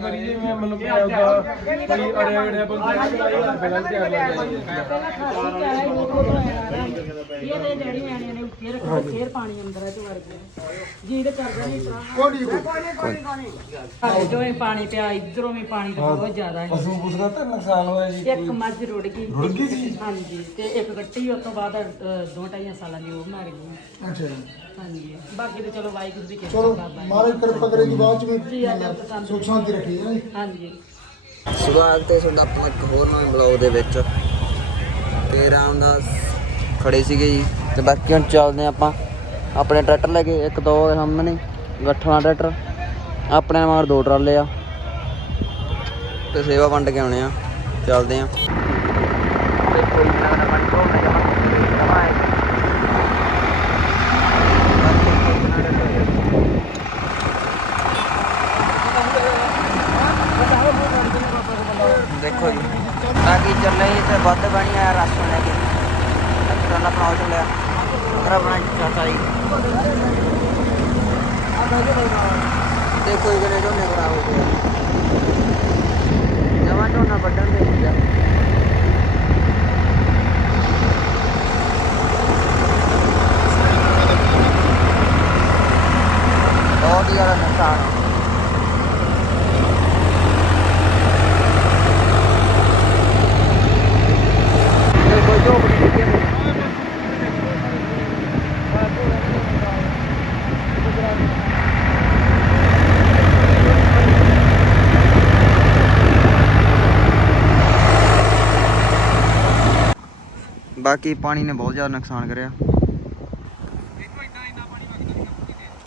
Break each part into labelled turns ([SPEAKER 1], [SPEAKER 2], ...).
[SPEAKER 1] ਵਾਰੀ ਜੇ ਮੈਂ ਮਤਲਬ ਮੈਂ ਉਹਦਾ ਕੋਈ ਅੜਿਆ ਅੜਿਆ ਬੰਦਾ ਬਗਲ ਤੇ ਆ ਗਿਆ
[SPEAKER 2] ਪਹਿਲਾਂ ਖਾਸੀ ਪਿਆਰਾ ਹੀ ਉਹ ਤੋਂ ਆਇਆ ਇਹ ਤੇ ਡੈਡੀ ਆਣੇ ਨੇ ਉੱਤੇ ਰੱਖਿਆ ਫੇਰ ਪਾਣੀ ਅੰਦਰ ਹੈ ਤੇ ਵੜ ਗਿਆ। ਜੀ ਤੇ ਕਰਦਾ ਨਹੀਂ ਪਾ ਜੋ ਇਹ ਪਾਣੀ ਪਿਆ ਇਧਰੋਂ ਵੀ ਪਾਣੀ ਤਾਂ ਬਹੁਤ ਜ਼ਿਆਦਾ ਹੈ।
[SPEAKER 1] ਪਸ਼ੂ ਪੁੱਛ ਦਾ ਤਾਂ ਨੁਕਸਾਨ ਹੋਇਆ ਜੀ
[SPEAKER 2] ਇੱਕ ਮੱਝ ਰੁੜ ਗਈ।
[SPEAKER 1] ਰੁੜ ਗਈ ਸੀ?
[SPEAKER 2] ਹਾਂਜੀ ਤੇ ਇੱਕ ਗੱਟੀ ਉਸ ਤੋਂ ਬਾਅਦ ਅ, ਦੋ ਢਾਈਆਂ ਸਾਲਾਂ ਦੀ ਉਹ ਮਰ ਗਈ।
[SPEAKER 3] ਅੱਛਾ ਜੀ।
[SPEAKER 2] ਹਾਂਜੀ ਬਾਕੀ ਤੇ ਚਲੋ ਵਾਹਿਗੁਰੂ ਦੀ ਕਿਰਪਾ
[SPEAKER 3] ਚਲੋ
[SPEAKER 2] ਬਾਬਾ ਜੀ।
[SPEAKER 3] ਮਹਾਰਾਜ ਕਿਰਪਾ ਕਰੇਗੀ ਬਾਅਦ ਚ ਵੀ ਸੁਖ ਸ਼ਾਂਤੀ ਰੱਖੀ।
[SPEAKER 2] ਹਾਂਜੀ।
[SPEAKER 4] ਸਵਾਗਤ ਤੇ ਤੁਹਾਡਾ ਆਪਣਾ ਇੱਕ ਹੋਰ ਨਵੇਂ ਬਲੌਗ ਦੇ ਵਿੱਚ। ਤੇ ਰਾਮਦਾਸ ਖੜੇ ਸੀਗੇ ਜੀ। ਤੇ ਬਾਕੀ ਹੁਣ ਚੱਲਦੇ ਹਾਂ ਆਪਾਂ। ਆਪਣੇ ਟਰੈਕਟਰ ਲੈ ਕੇ ਇੱਕ ਦੋ ਦੇ ਸਾਹਮਣੇ। ਗੱਠਾਂ ਟਰੈਕਟਰ। ਆਪਣੇ ਮਗਰ ਦੋ ਟਰਾਲੇ ਆ। ਤੇ ਸੇਵਾ ਵੰਡ ਕੇ ਆਉਣੇ ਆ। ਚੱਲਦੇ ਆ ਦੇਖੋ ਜੀ ਨਗਰ ਪਾਣੀ ਢੋਲਣੇ ਜਮਾ ਹੈ ਦੇਖੋ ਜੀ ਬਾਕੀ ਚੱਲੇ ਜੀ ਤੇ ਵੱਧ ਬਣੀ ਆ ਰਾਸ਼ਨ ਲੈ ਕੇ ਡਾਕਟਰ ਨਾਲ ਪਹੁੰਚ ਲਿਆ ਮੇਰਾ ਬਣਾ ਚਾਚਾ ਜੀ ਦੇਖੋ ਜੀ ਕਿਨੇ ਝੋਨੇ ਖਰਾਬ ਹੋ ਗਏ ਜਮਾਂ ਝੋਨਾ ਵੱਢਣ ਦੇ ਗਿਆ ਬਹੁਤ ਹੀ ਜ਼ਿਆਦਾ ਨੁਕਸਾਨ ਆ ਦੇਖੋ ਝੋਪੜੀ ਕਿੱਥੇ ਨੇ ਬਾਕੀ ਪਾਣੀ ਨੇ ਬਹੁਤ ਜ਼ਿਆਦਾ ਨੁਕਸਾਨ ਕਰਿਆ।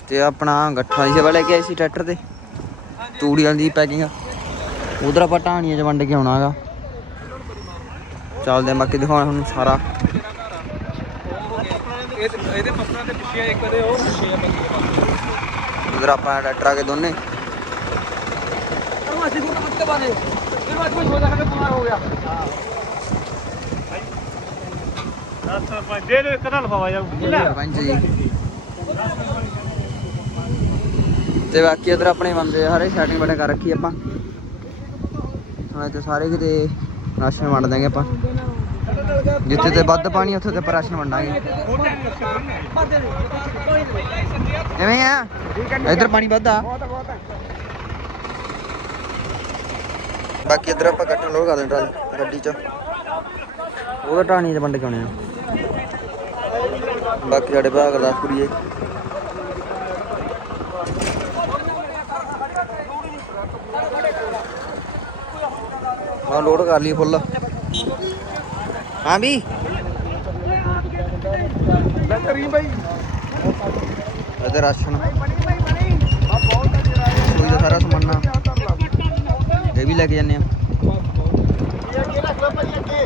[SPEAKER 4] ਤੇ ਆਪਣਾ ਗੱਠਾ ਦੀ ਸੇਵਾ ਲੈ ਕੇ ਆਏ ਸੀ ਟਰੈਕਟਰ ਤੇ। ਤੂੜੀਆਂ ਦੀ ਪੈਕਿੰਗ। ਉਧਰ ਆਪਾਂ ਢਾਣੀਆਂ ਚ ਵੰਡ ਕੇ ਆਉਣਾਗਾ ਚੱਲਦੇ ਆ ਬਾਕੀ ਦਿਖਾਉਣਾ ਤੁਹਾਨੂੰ ਸਾਰਾ।
[SPEAKER 1] ਇਹਦੇ ਪੱਪਰਾਂ ਦੇ ਪਿੱਛੇ ਇੱਕ ਦੇ ਉਹ ਪਿੱਛੇ ਆ ਬੰਦੇ
[SPEAKER 4] ਉਧਰ ਆਪਣਾ ਟਰੈਕਟਰ ਆ ਕੇ ਦੋਨੇ।
[SPEAKER 1] ਅਸੀਂ ਕੋਲ ਮੁੱਤੇ ਬਾਰੇ। ਫਿਰ ਬਾਅਦ ਵਿੱਚ ਹੋ ਜਾਣਾ ਪੂਰਾ ਹੋ ਗਿਆ। ਦੇ ਦੇ ਕਦਾ ਲਫਾਵਾ ਜਾਊ।
[SPEAKER 4] ਸਰਪੰਚ ਤੇ ਬਾਕੀ ਇਧਰ ਆਪਣੇ ਬੰਦੇ ਸਾਰੇ ਸੈਟਿੰਗ ਬਟਾ ਕਰ ਰੱਖੀ ਆਪਾਂ। ਹਾਂ ਤੇ ਸਾਰੇ ਕਿਤੇ ਰਾਸ਼ਨ ਵੰਡ ਦਾਂਗੇ ਆਪਾਂ। ਜਿੱਥੇ ਤੇ ਵੱਧ ਪਾਣੀ, ਉੱਥੇ ਤੇ ਰਾਸ਼ਨ ਵੰਡਾਂਗੇ। ਐਵੇਂ ਆ? ਇਧਰ ਪਾਣੀ ਵੱਧ ਆ। ਬਾਕੀ ਇਧਰ ਆਪਾਂ ਕੱਟਣ ਲੋੜ ਕਰ ਦੇਣਾ ਗੱਡੀ 'ਚ। ਉਹਦਾ ਟਾਣੀ 'ਚ ਵੰਡ ਕੇ ਆਉਣੇ ਆ। ਬਾਕੀ ਸਾਡੇ ਭਰਾ ਗੁਰਦਾਸਪੁਰੀਏ ਹਾਂ ਲੋਡ ਕਰ ਲਈ ਫੁੱਲ ਹਾਂ ਵੀ।
[SPEAKER 1] ਕਰੀ ਬਾਈ।
[SPEAKER 4] ਇਹਦੇ ਰਾਸ਼ਨ। ਕੋਈ ਦਾ ਸਾਰਾ ਸਮਾਨ ਨਾ ਇਹ ਵੀ ਲੈ ਕੇ ਜਾਂਦੇ ਆ।
[SPEAKER 1] ਅੱਗੇ?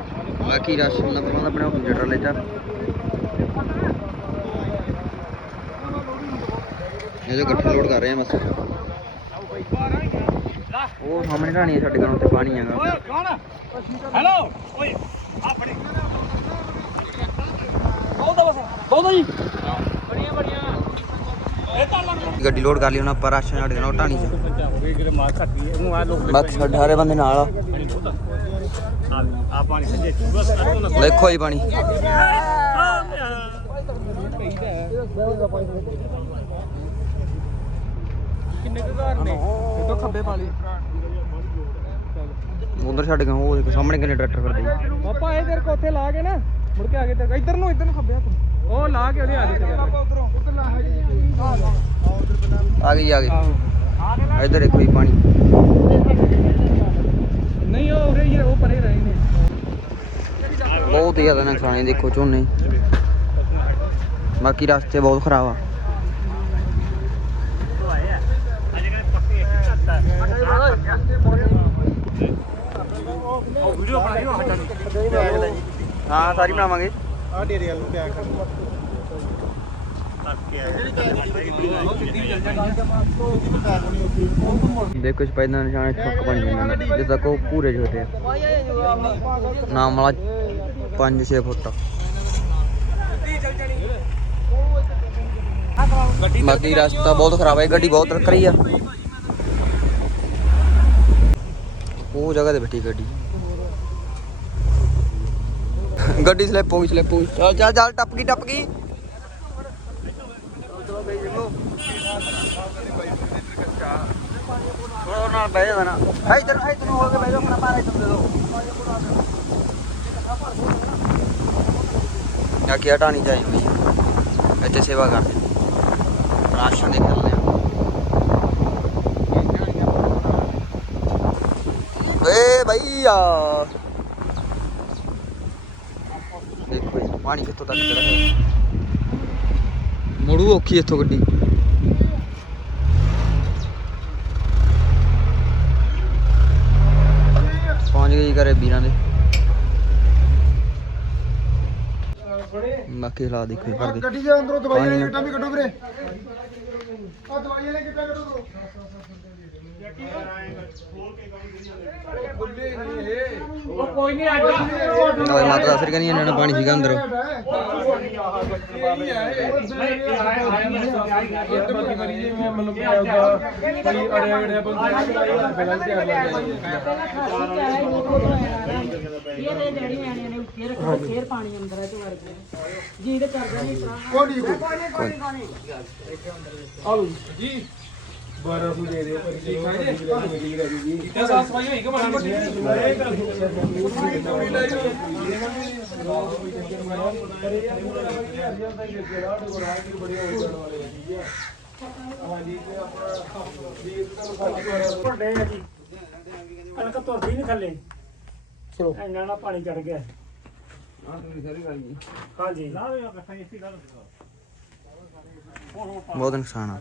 [SPEAKER 4] ਬਾਕੀ ਰਾਸ਼ਨ ਦਾ ਪ੍ਰਬੰਧ ਆਪਣੇ ਕੰਪਿਊਟਰ ਲੈ ਜਾ। ਇਹ ਜੋ ਗੱਠੇ ਲੋਡ ਕਰ ਰਹੇ ਆ ਬਸ। ਉਹ ਸਾਹਮਣੇ ਢਾਣੀ ਸਾਡੇ ਕੋਲ ਉੱਤੇ ਪਾਣੀ ਹੈਗਾ।
[SPEAKER 1] ਹੈਲੋ ਓਏ ਆ ਫੜੀ। ਬਹੁਤਾ ਬਸ ਬਹੁਤਾ ਜੀ। ਬੜੀਆਂ ਬੜੀਆਂ ਤਾਂ
[SPEAKER 4] ਗੱਡੀ ਲੋਡ ਕਰ ਲਈ ਹੁਣ ਆਪਾਂ ਰਾਸ਼ਨ ਸਾਡੇ ਨਾਲ ਢਾਣੀ ਚ। ਬਾਕੀ ਸਾਡੇ ਸਾਰੇ ਬੰਦੇ ਨਾਲ ਆ।
[SPEAKER 1] ਆ ਪਾਣੀ ਸੱਜੇ ਬਸ
[SPEAKER 4] ਦੇਖੋ ਜੀ ਪਾਣੀ
[SPEAKER 1] ਕਿੰਨੇ ਕੁ ਘਰ ਨੇ ਇਹ ਤੋਂ ਖੱਬੇ ਪਾਲੀ
[SPEAKER 4] ਉਧਰ ਛੱਡ ਕੇ ਉਹ ਦੇਖੋ ਸਾਹਮਣੇ ਕਿੰਨੇ ਟਰੈਕਟਰ ਫਿਰਦੇ ਜੀ
[SPEAKER 1] ਪਾਪਾ ਇਹ ਤੇਰੇ ਕੋ ਉੱਥੇ ਲਾ ਕੇ ਨਾ ਮੁੜ ਕੇ ਆ ਕੇ ਤੇ ਇੱਧਰ ਨੂੰ ਇੱਧਰ ਨੂੰ ਖੱਬੇ ਹੱਥ ਉਹ ਲਾ ਕੇ ਉਹਨੇ ਆ ਗਏ
[SPEAKER 4] ਆ ਗਈ ਆ ਗਈ ਇੱਧਰ ਦੇਖੋ ਜੀ ਪਾਣੀ ਬਹੁਤ ਹੀ ਜ਼ਿਆਦਾ ਨੁਕਸਾਨ ਹੈ ਦੇਖੋ ਝੋਨੇ। ਬਾਕੀ ਰਸਤੇ ਬਹੁਤ ਖਰਾਬ ਆ।
[SPEAKER 1] ਹਾਂ
[SPEAKER 4] ਸਾਰੀ ਬਣਾਵਾਂਗੇ।
[SPEAKER 1] ਆ ਡੇਰੇ ਵਾਲ ਪਿਆ ਕਰ।
[SPEAKER 4] ਦੇਖੋ ਸਪੈਦਾਂ ਦਾ ਨਿਸ਼ਾਨ ਇੱਥੋਂ ਤੱਕ ਬਣ ਜਾਂਦਾ ਜਿੱਦ ਤੱਕ ਉਹ ਪੂਰੇ ਛੋਟੇ ਆ ਨਾਮ ਵਾਲਾ 5-6 ਫੁੱਟ ਬਾਕੀ ਰਸਤਾ ਬਹੁਤ ਖਰਾਬ ਹੈ ਗੱਡੀ ਬਹੁਤ ਰੁਕ ਰਹੀ ਆ ਉਹ ਜਗ੍ਹਾ ਤੇ ਬੈਠੀ ਗੱਡੀ ਗੱਡੀ ਸਲਿੱਪ ਹੋ ਗਈ ਸਲਿੱਪ ਹੋ ਗਈ ਚੱਲ ਚੱਲ ਚੱਲ ਟੱਪ ਗਈ ਟੱਪ ਗਈ ਥੋੜਾ ਨਾਲ ਬਹਿ ਜਾਂਦਾ ਹੈ ਇਧਰ ਹੈ ਇਧਰ ਹੋ ਕੇ ਬਹਿ ਜਾ ਆਪਣਾ ਮਾਰਾ ਇਧਰ ਦੇ ਦੋ ਯਾ ਕੀ ਹਟਾਣੀ ਚਾਹੀਦੀ ਹੋਈ ਇੱਥੇ ਸੇਵਾ ਕਰਦੇ। ਰਾਸ਼ਨ ਦੇ ਕਰਦੇ ਆ। ਏ ਭਈਆ ਦੇਖੋ ਪਾਣੀ ਕਿੱਥੋਂ ਤੱਕ ਚੜਾ ਹੈ ਮੁੜੂ ਔਖੀ ਇੱਥੋਂ ਗੱਡੀ ਪਹੁੰਚ ਗਏ ਜੀ ਘਰੇ ਵੀਰਾਂ ਦੇ। ਬਾਕੀ ਹਾਲਾਤ ਦੇਖੋ ਘਰ ਦੇ।
[SPEAKER 3] ਗੱਡੀ ਦੇ ਅੰਦਰੋਂ ਦਵਾਈਆਂ ਦੀਆਂ ਕਿੱਟਾਂ ਵੀ ਕੱਢੋ ਵੀਰੇ। ਆ ਦਵਾਈਆਂ ਦੀਆਂ ਕਿੱਟਾਂ ਕੱਢੋ?
[SPEAKER 2] ਉਹ ਕੋਈ ਨਹੀਂ ਅੱਜ
[SPEAKER 4] ਨਾਲੇ ਮਾਤਾ ਦੱਸ ਰਹੀ ਕਹਿੰਦੀ ਇਹਨਾਂ ਨੇ ਪਾਣੀ ਸੀਗਾ ਅੰਦਰ।
[SPEAKER 2] ਇਹ ਤੇ ਡੈਡੀ ਆਣੇ ਨੇ ਉੱਤੇ ਰੱਖੋ ਫੇਰ ਪਾਣੀ ਅੰਦਰ ਚ ਵੜ ਗਿਆ ਜੀ। ਤੇ ਕਰਦਾ ਨਹੀਂ ਇਤਰਾ
[SPEAKER 3] ਕੋਈ ਨਹੀਂ ਕੋਈ
[SPEAKER 1] ਇਹ ਸਾਫ਼ ਸਫ਼ਾਈ ਹੋਈ ਕਿ ਮਾੜੀ
[SPEAKER 5] ਕਣਕ ਤੁਰਦੀ ਨਹੀਂ ਥੱਲੇ। ਚਲੋ। ਇੰਨਾ ਨਾ ਪਾਣੀ ਚੜ ਗਿਆ। ਹਾਂਜੀ। ਲਾਵੇ ਆਪਾਂ ਇਸੇ ਗੱਲ
[SPEAKER 4] ਬਹੁਤ ਨੁਕਸਾਨ ਆ।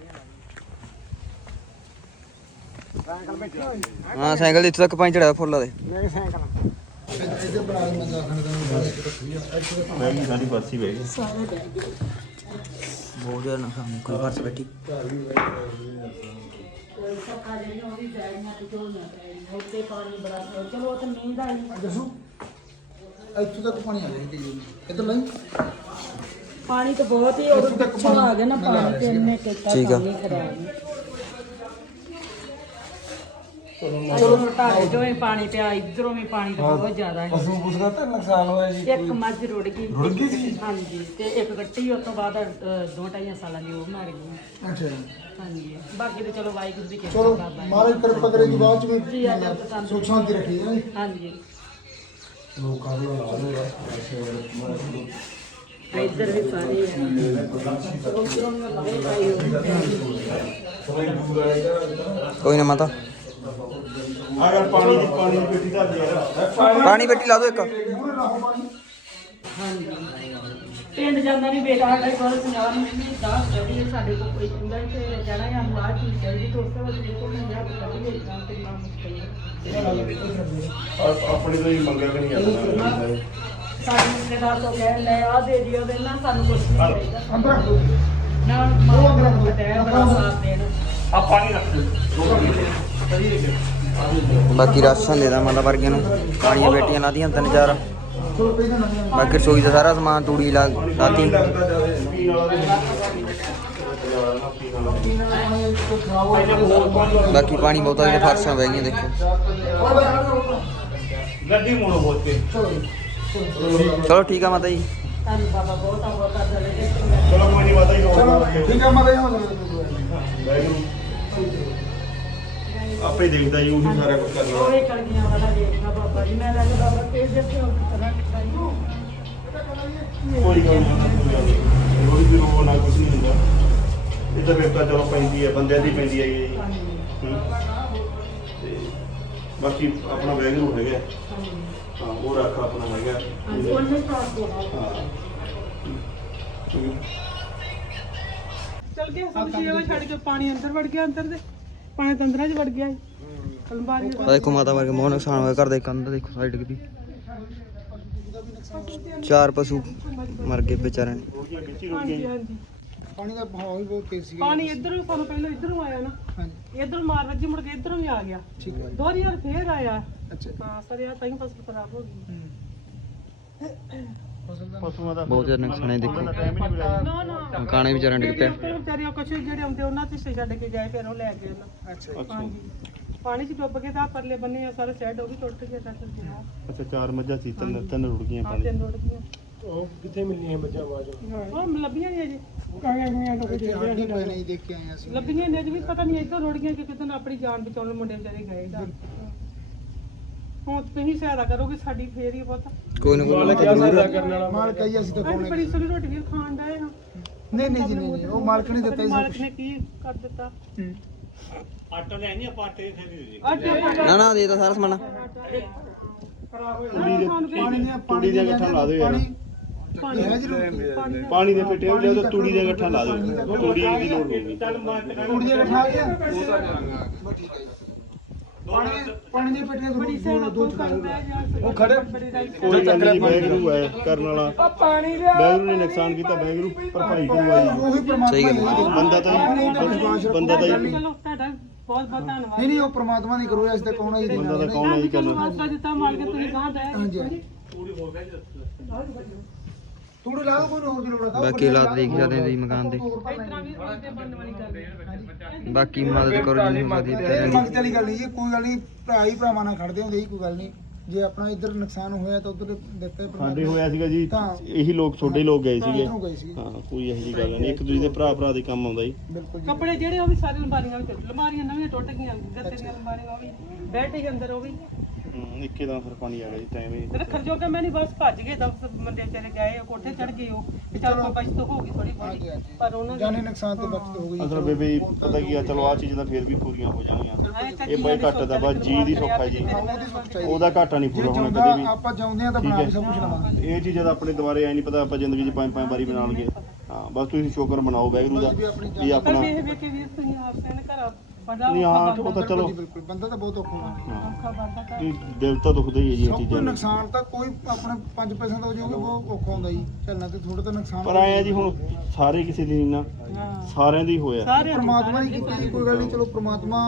[SPEAKER 4] ਹਾਂ ਸਾਈਕਲ ਇੱਥੇ ਤੱਕ ਪਾਣੀ ਚੜਿਆ ਫੁੱਲਾਂ ਦੇ
[SPEAKER 5] ਨਹੀਂ ਸਾਈਕਲ
[SPEAKER 6] ਮੈਂ ਵੀ ਸਾਡੀ ਗਈ
[SPEAKER 4] ਬਹੁਤ ਜ਼ਿਆਦਾ ਕੋਈ ਬੈਠੀ
[SPEAKER 3] ਇੱਥੋਂ ਤੱਕ ਪਾਣੀ ਆ ਗਿਆ ਜੀ ਇੱਧਰ ਲਈ
[SPEAKER 2] ਪਾਣੀ ਤਾਂ ਬਹੁਤ ਹੀ ਉਹ ਪਿੱਛੋਂ ਆ ਗਿਆ ਨਾ ਪਾਣੀ ਤੇ ਇੰਨੇ ਕੀਤਾ
[SPEAKER 4] ਠੀਕ ਆ।
[SPEAKER 2] ਹੀ ਖਰਾਬ ਚਲੋ ਢਾਰੇ ਚੋਂ ਵੀ ਪਾਣੀ ਪਿਆ ਇਧਰੋਂ ਵੀ ਪਾਣੀ ਤਾਂ ਬਹੁਤ ਜ਼ਿਆਦਾ ਹੈ।
[SPEAKER 1] ਪਸ਼ੂ ਪੁਸ ਦਾ ਤਾਂ ਨੁਕਸਾਨ ਹੋਇਆ ਜੀ
[SPEAKER 2] ਇੱਕ ਮੱਝ ਰੁੜ ਗਈ। ਰੁੜ ਗਈ ਸੀ? ਹਾਂਜੀ ਤੇ ਇੱਕ ਗੱਟੀ ਉਸ ਤੋਂ ਬਾਅਦ ਅ, ਦੋ ਢਾਈਆਂ ਸਾਲਾਂ ਦੀ ਉਹ ਮਰ ਗਈ।
[SPEAKER 3] ਅੱਛਾ ਜੀ।
[SPEAKER 2] ਹਾਂਜੀ ਬਾਕੀ ਤੇ ਚਲੋ ਵਾਹਿਗੁਰੂ ਦੀ ਕਿਰਪਾ
[SPEAKER 3] ਚਲੋ
[SPEAKER 2] ਬਾਬਾ ਜੀ।
[SPEAKER 3] ਮਹਾਰਾਜ ਕਿਰਪਾ ਕਰੇ ਜੀ ਬਾਅਦ ਚ
[SPEAKER 2] ਜੀ,
[SPEAKER 3] ਵੀ
[SPEAKER 2] ਅੱਜ ਆਪ ਤਾਂ
[SPEAKER 3] ਸੁਖ ਸ਼ਾਂਤੀ ਰੱਖੀ ਜੀ
[SPEAKER 2] ਹਾਂਜੀ।
[SPEAKER 3] ਲੋਕਾਂ ਦੇ ਹਾਲ
[SPEAKER 2] ਇੱਧਰ ਵੀ ਸਾਰੇ ਹੋਈ
[SPEAKER 4] ਕੋਈ ਨਾ ਮਾਤਾ।
[SPEAKER 6] ਪਾਣੀ ਦੀ ਪਾਣੀ ਦੀ ਪੇਟੀ ਧਰ ਦੇ ਯਾਰ
[SPEAKER 4] ਪਾਣੀ ਬੇਟੀ ਲਾ ਦਿਓ ਇੱਕ।
[SPEAKER 2] ਹਾਂਜੀ ਪਿੰਡ ਜਾਂਦਾ ਨਹੀਂ ਬੇਟਾ ਸਾਡਾ ਕੋਲ ਪੰਜਾਬ ਨੂੰ ਵੀ ਦਾਸ ਗੱਡੀ ਸਾਡੇ ਕੋਲ ਕੋਈ ਹੁੰਦਾ ਹੀ ਤੇ ਜਾਣਾ ਜਾਂ ਮਾਰ ਚੀਜ਼ ਚਾਹੀਦੀ ਤੋਂ ਉਸ ਤੋਂ ਬਾਅਦ ਦੇਖੋ ਮੈਂ ਜਾ ਕੇ ਕੱਢੀ ਮੇਰੀ ਕੰਮ ਤੇ ਨਾਮ ਮੁਸ਼ਕਲ ਹੈ।
[SPEAKER 6] ਆ- ਆਪਣੇ ਤੋਂ ਹੀ ਮੰਗਿਆ ਕਿ ਨਹੀਂ ਜਾਂਦਾ।
[SPEAKER 2] ਸਾਡੇ ਰਿਸ਼ਤੇਦਾਰ ਤੋਂ ਕਹਿਣ ਲੈ ਆ ਦੇ ਦਿਓ ਦੇ ਨਾ ਸਾਨੂੰ ਕੁਝ ਨਹੀਂ ਚਾਹੀਦਾ।
[SPEAKER 3] ਅੰਦਰ
[SPEAKER 2] ਨਾ ਮਾਂ ਨੂੰ ਬਤਾਇਆ ਬੜਾ ਸਾਥ ਦੇਣ।
[SPEAKER 6] ਆ ਪਾਣੀ ਰੱਖ ਦੇ
[SPEAKER 4] ਬਾਕੀ ਰਾਸ਼ਨ ਦੇ ਦਾਂ ਮਾਤਾ ਵਰਗਿਆਂ ਨੂੰ। ਪਾਣੀਆਂ ਬੇਟੀਆਂ ਲਾਦੀਆਂ ਤਿੰਨ ਚਾਰ। ਬਾਕੀ ਰਸੋਈ ਦਾ ਸਾਰਾ ਸਮਾਨ ਤੂੜੀ ਲਾ ਲਾਤੀ। ਬਾਕੀ ਪਾਣੀ ਬਹੁਤਾ ਜਿਹੜੇ ਫਰਸ਼ਾਂ ਬਹਿ ਗਈਆਂ ਦੇਖੋ।
[SPEAKER 6] ਗੱਡੀ ਮੋੜੋ ਬੋਲ ਕੇ।
[SPEAKER 4] ਚਲੋ ਠੀਕ ਆ ਮਾਤਾ ਜੀ।
[SPEAKER 2] ਤੁਹਾਨੂੰ ਬਾਬਾ ਬਹੁਤ ਬਹੁਤ
[SPEAKER 6] ਚਲੋ ਕੋਈ ਨਹੀਂ ਮਾਤਾ ਜੀ
[SPEAKER 3] ਠੀਕ ਹੈ ਮਾਤਾ ਜੀ।
[SPEAKER 6] ਆਪੇ ਦੇਖਦਾ ਜੀ ਉਹੀ ਸਾਰਾ ਕੁਝ ਕਰਨਾ।
[SPEAKER 2] ਉਹੇ ਕਲਗੀਆਂ ਵਾਲਾ ਦੇਖਣਾ ਬਾਬਾ ਜੀ ਮੈਂ ਲੱਗ ਬਾਬਾ ਤੇਜ ਜਿਹਾ ਕਰਾਂ ਕਰਾਈ
[SPEAKER 6] ਕੋਈ ਗੱਲ ਨਹੀਂ ਕੋਈ ਵੀ ਰੋ ਨਾ ਕੁਝ ਨਹੀਂ ਹੁੰਦਾ। ਇਹ ਤਾਂ ਚਲੋ ਪੈਂਦੀ ਹੈ ਬੰਦਿਆਂ ਦੀ ਪੈਂਦੀ ਹੈ ਜੀ ਹੂੰ। ਤੇ ਬਾਕੀ ਆਪਣਾ ਵੈਗਰੂ ਹੈਗਾ। ਹਾਂ ਉਹ ਰੱਖ ਆਪਣਾ ਹੈਗਾ।
[SPEAKER 2] ਹਾਂਜੀ ਉਹਨੇ ਸਾਥ ਦੇਣਾ।
[SPEAKER 6] ਹਾਂ।
[SPEAKER 7] ਚਲ ਗਿਆ ਛੱਡ ਕੇ ਪਾਣੀ ਅੰਦਰ ਵੜ ਗਿਆ ਅੰਦਰ ਦੇ। ਪਾਣੀ ਤਾਂ ਅੰਦਰਾਂ 'ਚ ਵੜ ਗਿਆ ਅਲਮਾਰੀ
[SPEAKER 4] ਆ ਦੇਖੋ ਮਾਤਾ ਵਰਗੇ ਬਹੁਤ ਨੁਕਸਾਨ ਹੋਇਆ ਘਰ ਦੇ ਕੰਧ ਦੇਖੋ ਸਾਈਡ ਦੀ ਚਾਰ ਪਸ਼ੂ ਮਰ ਗਏ ਵਿਚਾਰਿਆਂ ਨੇ।
[SPEAKER 7] ਹਾਂਜੀ ਹਾਂਜੀ।
[SPEAKER 3] ਪਾਣੀ ਦਾ ਬਹਾਅ ਵੀ ਬਹੁਤ ਤੇਜ਼ ਸੀਗਾ।
[SPEAKER 7] ਪਾਣੀ ਇਧਰੋਂ ਸਾਨੂੰ ਪਹਿਲਾਂ ਇਧਰੋਂ ਆਇਆ ਨਾ।
[SPEAKER 3] ਹਾਂਜੀ।
[SPEAKER 7] ਇਧਰੋਂ ਮਾਰ ਵੱਜੀ ਮੁੜ ਕੇ ਇਧਰੋਂ ਵੀ ਆ ਗਿਆ।
[SPEAKER 3] ਠੀਕ ਹੈ।
[SPEAKER 7] ਦੋ ਵਾਰ ਫੇਰ ਆਇਆ।
[SPEAKER 3] ਅੱਛਾ।
[SPEAKER 7] ਹਾਂ ਸਰ ਯਾਰ ਤਾਂ ਹੀ ਫਸਲ ਖਰਾਬ ਹੋ ਗਈ।
[SPEAKER 6] ਪਸ਼ੂਆਂ ਦਾ
[SPEAKER 4] ਬਹੁਤ ਜ਼ਿਆਦਾ ਨੁਕਸਾਨ ਹੈ ਦੇਖੋ।
[SPEAKER 7] ਨਾ ਨਾ।
[SPEAKER 4] ਮਕਾਨੇ ਡਿੱਗ ਪਿਆ
[SPEAKER 7] ਉਹ ਵਿਚਾਰੇ ਉਹ ਕੁਛ ਜਿਹੜੇ ਆਉਂਦੇ ਉਹਨਾਂ ਤੇ ਛੱਡ ਕੇ ਗਏ ਫਿਰ ਉਹ ਲੈ ਗਏ ਉਹਨਾਂ
[SPEAKER 3] ਅੱਛਾ। ਜੀ।
[SPEAKER 6] ਅੱਛਾ
[SPEAKER 7] ਹਾਂਜੀ। ਪਾਣੀ 'ਚ ਡੁੱਬ ਕੇ ਤਾਂ ਪਰਲੇ ਬੰਨੇ ਆ ਸਾਰੇ ਸੈੱਡ ਉਹ ਵੀ ਟੁੱਟ ਗਿਆ
[SPEAKER 6] ਅੱਛਾ ਚਾਰ ਮੱਝਾਂ ਸੀ ਤਿੰਨ ਤਿੰਨ ਰੁੜ ਗਈਆਂ
[SPEAKER 7] ਹਾਂ
[SPEAKER 6] ਪਾਣੀ।
[SPEAKER 7] ਤਿੰਨ ਰੁੜ ਗਈਆਂ
[SPEAKER 5] ਉਹ ਕਿੱਥੇ ਮਿਲਣੀਆਂ ਬੱਚਾ ਆਵਾਜ਼?
[SPEAKER 7] ਉਹ ਲੱਭੀਆਂ ਨਹੀਂ ਅਜੇ।
[SPEAKER 3] ਇੱਥੇ ਹਾਡੀ ਪਏ ਨਹੀਂ। ਦੇਖ ਕੇ ਆਏ ਅਸੀਂ
[SPEAKER 7] ਲੱਭੀਆਂ ਨਹੀਂ ਅਜੇ ਵੀ ਪਤਾ ਨਹੀਂ ਇੱਧਰ ਰੁੜ ਗਈਆਂ ਕਿ ਕਿਤੇ ਨਾ ਆਪਣੀ ਜਾਨ ਬਚਾਉਣ ਨੂੰ ਮੁੰਡੇ ਵਿਚਾਰੇ ਗਏ। ਦਾ ਹੁਣ ਤੁਸੀਂ ਸਹਾਇਤਾ ਕਰੋਗੇ ਸਾਡੀ ਫੇਰ ਹੀ ਬਹੁਤ।
[SPEAKER 4] ਕੋਈ ਨਾ ਕੋਈ
[SPEAKER 3] ਮਾਲਕ ਆਈ ਅਸੀਂ ਤਾਂ
[SPEAKER 7] ਅਸੀਂ
[SPEAKER 3] ਕੋਣੇ
[SPEAKER 7] ਬੜੀ ਸੋਹਣੀ ਰੋਟੀ ਵੀ ਖਾਣ ਡਏ ਹਾਂ।
[SPEAKER 3] ਨਹੀਂ ਨਹੀਂ ਜੀ ਨਹੀਂ ਨਹੀਂ, ਉਹ ਮਾਲਕ ਨੇ ਦਿੱਤਾ ਸਭ
[SPEAKER 7] ਮਾਲਕ ਨੇ ਕੀ ਕਰ ਦਿੱਤਾ?
[SPEAKER 3] ਹੂੰ।
[SPEAKER 5] ਆਟਾ ਲੈ ਨਹੀਂ ਆਪਾਂ ਆਟੇ ਦੇ ਦੇ
[SPEAKER 7] ਆਟੇ
[SPEAKER 4] ਨਾ ਨਾ ਦੇ ਤਾਂ ਸਾਰਾ ਸਮਾਨ।
[SPEAKER 6] ਤੂੜੀ ਦੇ।
[SPEAKER 3] ਪਾਣੀ ਦੀਆਂ
[SPEAKER 6] ਤੂੜੀ ਦੀਆਂ ਗੱਠਾਂ ਲਾ ਦਿਓ ਯਾਰ
[SPEAKER 3] ਪਾਣੀ। ਹੈ ਜ਼ਰੂਰ
[SPEAKER 7] ਪਾਣੀ
[SPEAKER 6] ਪਾਣੀ ਦੇ। ਪੇਟੇ ਲਿਆ ਤਾਂ ਤੂੜੀ ਦੀਆਂ ਗੱਠਾਂ ਲਾ ਦਿਓ। ਤੂੜੀ ਦੀ ਲੋੜ ਹੋਊਗੀ।
[SPEAKER 3] ਕੁੜੀ ਦੇ ਬਿਠਾ ਕੇ ਬਸ ਠੀਕ ਹੈ ਜੀ। ਪਾਣੀ ਦੇ- ਪਾਣੀ ਦੀਆਂ ਪੇਟੀਆਂ
[SPEAKER 7] ਬੜੀ
[SPEAKER 3] ਦੋ
[SPEAKER 7] ਸੇਵਾ
[SPEAKER 3] ਦੋ
[SPEAKER 7] ਤੂੰ
[SPEAKER 3] ਚੁਕਾ
[SPEAKER 7] ਕਰਦਾ ਯਾਰ ਉਹ
[SPEAKER 1] ਖੜੇ।
[SPEAKER 6] ਕੋਈ ਗੱਲ ਨਹੀਂ ਬੈਗਰੂ ਹੈ ਕਰਨ ਵਾਲਾ।
[SPEAKER 1] ਪਾਣੀ ਲਿਆ
[SPEAKER 6] ਬੈਗਰੂ ਨੇ ਨੁਕਸਾਨ ਕੀਤਾ ਬੈਗਰੂ ਭਰਪਾਈ ਕਰਵਾਈ
[SPEAKER 3] ਉਹੀ ਪ੍ਰਮਾਤਮਾ
[SPEAKER 4] ਸਹੀ ਗੱਲ
[SPEAKER 3] ਹੀ।
[SPEAKER 4] ਹੈ।
[SPEAKER 3] ਦੇਣਾ।
[SPEAKER 6] ਬੰਦਾ ਤਾਂ। ਬੰਦਾ ਤਾਂ
[SPEAKER 7] ਚਲੋ ਤੁਹਾਡਾ ਬਹੁਤ ਬਹੁਤ ਧੰਨਵਾਦ।
[SPEAKER 3] ਨਹੀਂ ਨਹੀਂ ਉਹ ਪ੍ਰਮਾਤਮਾ ਦੀ ਕਰੋ ਅਸੀਂ ਤਾਂ ਕੌਣ ਹੈ ਜੀ?
[SPEAKER 6] ਬੰਦਾ ਤਾਂ ਕੌਣ ਹੈ ਜੀ
[SPEAKER 7] ਹੌਸਲਾ ਦਿੱਤਾ ਮਾਲਕ ਤੁਸੀਂ ਗਾਂ ਦਾ
[SPEAKER 3] ਹਾਂਜੀ। ਹਾਂਜੀ ਥੋੜੀ ਲਾ ਕੋਈ ਹੋਰ ਦੀ ਲੋੜ ਹੈ
[SPEAKER 4] ਬਾਕੀ ਹਾਲਾਤ ਦੇਖ ਸਕਦੇ ਹਾਂ ਤੁਸੀਂ ਮਕਾਨ ਦੇ।
[SPEAKER 7] ਇਤਨਾ ਵੀ ਰੋਂਦੇ ਬਣਨ ਵਾਲੀ ਗੱਲ ਹੈ
[SPEAKER 4] ਬਾਕੀ ਮਦਦ ਕਰੋ ਜਿੰਨੀ ਹੈ
[SPEAKER 3] ਇਹ
[SPEAKER 4] ਦੀ
[SPEAKER 3] ਮੰਗਤੇ ਵਾਲੀ ਗੱਲ ਨਹੀਂ ਜੀ ਕੋਈ ਗੱਲ ਨਹੀਂ ਭਰਾ ਹੀ ਭਰਾਵਾਂ ਨਾਲ ਖੜਦੇ ਹੁੰਦੇ ਜੀ ਕੋਈ ਗੱਲ ਨਹੀਂ। ਜੇ ਆਪਣਾ ਇੱਧਰ ਨੁਕਸਾਨ ਹੋਇਆ ਤਾਂ ਉਧਰ ਦਿੱਤੇ
[SPEAKER 6] ਸਾਡੇ ਹੋਇਆ ਸੀਗਾ ਜੀ
[SPEAKER 3] ਤਾਂ
[SPEAKER 6] ਇਹੀ ਲੋਕ ਛੋਟੇ ਲੋਕ ਗਏ ਸੀਗੇ।
[SPEAKER 3] ਇੱਧਰੋਂ ਗਏ ਸੀ
[SPEAKER 6] ਹਾਂ ਕੋਈ ਇਹੋ ਜਿਹੀ ਗੱਲ ਨਹੀਂ ਇੱਕ ਦੂਜੇ ਦੇ ਭਰਾ ਭਰਾ ਦੇ ਕੰਮ ਆਉਂਦਾ ਜੀ।
[SPEAKER 3] ਬਿਲਕੁਲ ਜੀ।
[SPEAKER 7] ਕੱਪੜੇ ਜਿਹੜੇ ਉਹ ਵੀ ਸਾਰੇ ਅਲਮਾਰੀਆਂ ਵਿੱਚ ਅਲਮਾਰੀਆਂ ਨਵੀਆਂ ਟੁੱਟ ਗਈਆਂ ਗੱਤੇ ਦੀਆਂ ਅਲਮਾਰੀਆਂ ਉਹ ਵੀ ਬੈੱਡ ਹੀ ਅੰਦਰ ਉਹ ਵੀ।
[SPEAKER 6] ਹੂੰ, ਇੱਕੇ ਦਾ ਫਿਰ ਪਾਣੀ ਆ ਗਿਆ ਜੀ ਟਾਈਮ ਹੀ
[SPEAKER 7] ਰੱਖਣ ਜੋਗਾ ਮੈਂ ਨਹੀਂ ਬਸ ਭੱਜ ਗਏ ਦਸ ਬੰਦੇ ਚਲੇ ਗਏ ਉਹ ਕੋਠੇ ਚੜ ਗਏ ਉਹ। ਵੀ ਚੱਲ ਕੋਈ ਬਚਤ ਹੋ ਗਈ ਥੋੜੀ
[SPEAKER 3] ਹਾਂਜੀ
[SPEAKER 7] ਬਹੁਤੀ
[SPEAKER 3] ਹਾਂਜੀ
[SPEAKER 7] ਪਰ ਉਹਨਾਂ ਦੀ
[SPEAKER 3] ਜਾਨੀ ਨੁਕਸਾਨ ਤੋਂ ਬਚਤ ਹੋ ਗਈ।
[SPEAKER 6] ਅਸਲ ਬੇਬੇ ਪਤਾ ਕੀ ਆ ਚਲੋ ਆ ਚੀਜ਼ਾਂ ਤਾਂ ਫਿਰ ਵੀ ਪੂਰੀਆਂ ਹੋ ਜਾਣਗੀਆਂ।
[SPEAKER 7] ਐਂ ਚੱਕੀ
[SPEAKER 6] ਇਹ ਬਈ
[SPEAKER 7] ਜਾਂਦੀ
[SPEAKER 6] ਘੱਟ ਦਾ ਬਸ ਜੀ ਦੀ ਸੁੱਖ ਹੈ ਜੀ।
[SPEAKER 3] ਹਾਂ, ਉਹਦੀ ਸੁੱਖ ਚਾਹੀਦੀ
[SPEAKER 6] ਉਹਦਾ ਘਾਟਾ ਨਹੀਂ
[SPEAKER 3] ਜੇ
[SPEAKER 6] ਪੂਰਾ ਹੋਣਾ
[SPEAKER 3] ਚਾਹੁੰਦਾ
[SPEAKER 6] ਕਦੇ ਵੀ।
[SPEAKER 3] ਆਪਾਂ ਚਾਹੁੰਦੇ ਆ ਤਾਂ
[SPEAKER 6] ਠੀਕ
[SPEAKER 3] ਬਣਾ
[SPEAKER 6] ਹੈ।
[SPEAKER 3] ਵੀ ਸਭ ਕੁਝ ਲਵਾਂਗੇ।
[SPEAKER 6] ਇਹ ਚੀਜ਼ਾਂ ਦਾ ਆਪਣੇ ਦੁਆਰੇ ਆਈ ਨਹੀਂ ਪਤਾ ਆਪਾਂ ਜ਼ਿੰਦਗੀ 'ਚ ਪੰਜ ਪੰਜ ਵਾਰੀ ਬਣਾ ਲਈਏ ਹਾਂ ਬਸ ਤੁਸੀਂ ਸ਼ੁਕਰ ਮਨਾਓ ਵੈਗਰੂ ਦਾ। ਵੀ
[SPEAKER 7] ਪਰ
[SPEAKER 6] ਆਪਣਾ
[SPEAKER 7] ਵੇਖ ਵੇਖ ਕੇ ਵੀਰ ਤੁਸੀਂ ਆਪ ਸੈਨ ਘਰ ਬੜਾ
[SPEAKER 6] ਨਹੀਂ ਹਾਂ ਉਹ ਤਾਂ ਚਲੋ।
[SPEAKER 3] ਬਿਲਕੁਲ ਬੰਦਾ ਤਾਂ ਬਹੁਤ ਔਖਾ ਹੁੰਦਾ
[SPEAKER 6] ਹਾਂ,
[SPEAKER 7] ਔਖਾ।
[SPEAKER 6] ਵੀ ਦਿਲ ਤਾਂ ਦੁਖਦਾ ਹੀ ਹੈ ਜੀ ਇਹ
[SPEAKER 3] ਸਭ
[SPEAKER 6] ਚੀਜ਼ਾਂ
[SPEAKER 3] ਤੋਂ
[SPEAKER 6] ਦਾ।
[SPEAKER 3] ਨੁਕਸਾਨ ਤਾਂ ਕੋਈ ਆਪਣਾ 5% ਹੋ ਜਾਊਗਾ ਬਹੁਤ ਔਖਾ ਹੁੰਦਾ ਜੀ। ਚੱਲਣਾ ਤੇ ਥੋੜਾ ਤਾਂ ਨੁਕਸਾਨ
[SPEAKER 6] ਪਰ ਆਇਆ ਜੀ ਹੁਣ ਸਾਰੇ ਕਿਸੇ ਦੀ ਨਹੀਂ ਨਾ
[SPEAKER 7] ਹਾਂ।
[SPEAKER 6] ਸਾਰਿਆਂ ਦੀ ਹੋਇਆ।
[SPEAKER 7] ਸਾਰੇ
[SPEAKER 3] ਪ੍ਰਮਾਤਮਾ ਦੀ ਕੀਤੀ ਜੀ ਕੋਈ ਗੱਲ ਨਹੀਂ ਚਲੋ ਪ੍ਰਮਾਤਮਾ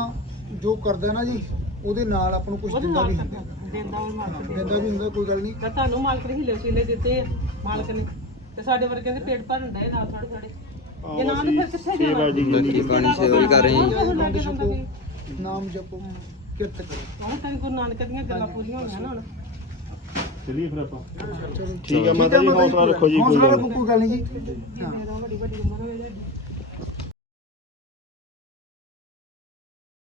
[SPEAKER 3] ਜੋ ਕਰਦਾ ਨਾ ਜੀ ਉਹਦੇ ਨਾਲ ਆਪਾਂ ਨੂੰ ਕੁਝ
[SPEAKER 7] ਉਹਦੇ
[SPEAKER 3] ਦਿੰਦਾ
[SPEAKER 7] ਨਾਲ
[SPEAKER 3] ਵੀ ਹੁੰਦਾ।
[SPEAKER 7] ਦਿੰਦਾ ਉਹ ਮਾਲਕ ਦੇ।
[SPEAKER 3] ਦਿੰਦਾ ਵੀ ਹੁੰਦਾ ਕੋਈ ਗੱਲ ਨਹੀਂ।
[SPEAKER 7] ਤੇ ਤੁਹਾਨੂੰ ਮਾਲਕ ਨੇ ਹੀਲੇ ਸੀਲੇ ਦਿੱਤੇ ਆ ਮਾਲਕ ਨੇ। ਤੇ ਸਾਡੇ ਵਰਗੇ ਦੇ ਪੇਟ ਭਰਨ ਦੇ ਨਾਲ ਥੋੜੇ ਥੋੜੇ ਜੇ ਨਾ ਤਾਂ ਫਿਰ ਕਿੱਥੇ
[SPEAKER 6] ਸੇਵਾ
[SPEAKER 7] ਜਾਣਾ?
[SPEAKER 6] ਜੀ
[SPEAKER 4] ਬਾਕੀ ਪਾਣੀ ਸੇਵਾ ਵੀ ਕਰ ਰਹੇ ਹਾਂ।
[SPEAKER 7] ਹੁਣ ਲੱਗ ਜਾਂਦਾ ਵੀ
[SPEAKER 3] ਨਾਮ ਜਪੋ। ਕਿਰਤ ਕਰੋ।
[SPEAKER 7] ਹੁਣ ਤੇਰੇ ਗੁਰੂ ਨਾਨਕ ਦੀਆਂ ਗੱਲਾਂ ਪੂਰੀਆਂ ਹੋਈਆਂ ਨਾ ਹੁਣ।
[SPEAKER 6] ਚਲਿਏ ਫਿਰ ਆਪਾਂ।
[SPEAKER 3] ਚਲੋ।
[SPEAKER 6] ਠੀਕ ਹੈ ਮਾਤਾ ਜੀ ਹੌਸਲਾ ਰੱਖੋ ਜੀ ਕੋਈ ਗੱਲ
[SPEAKER 3] ਨਹੀਂ ਜੀ।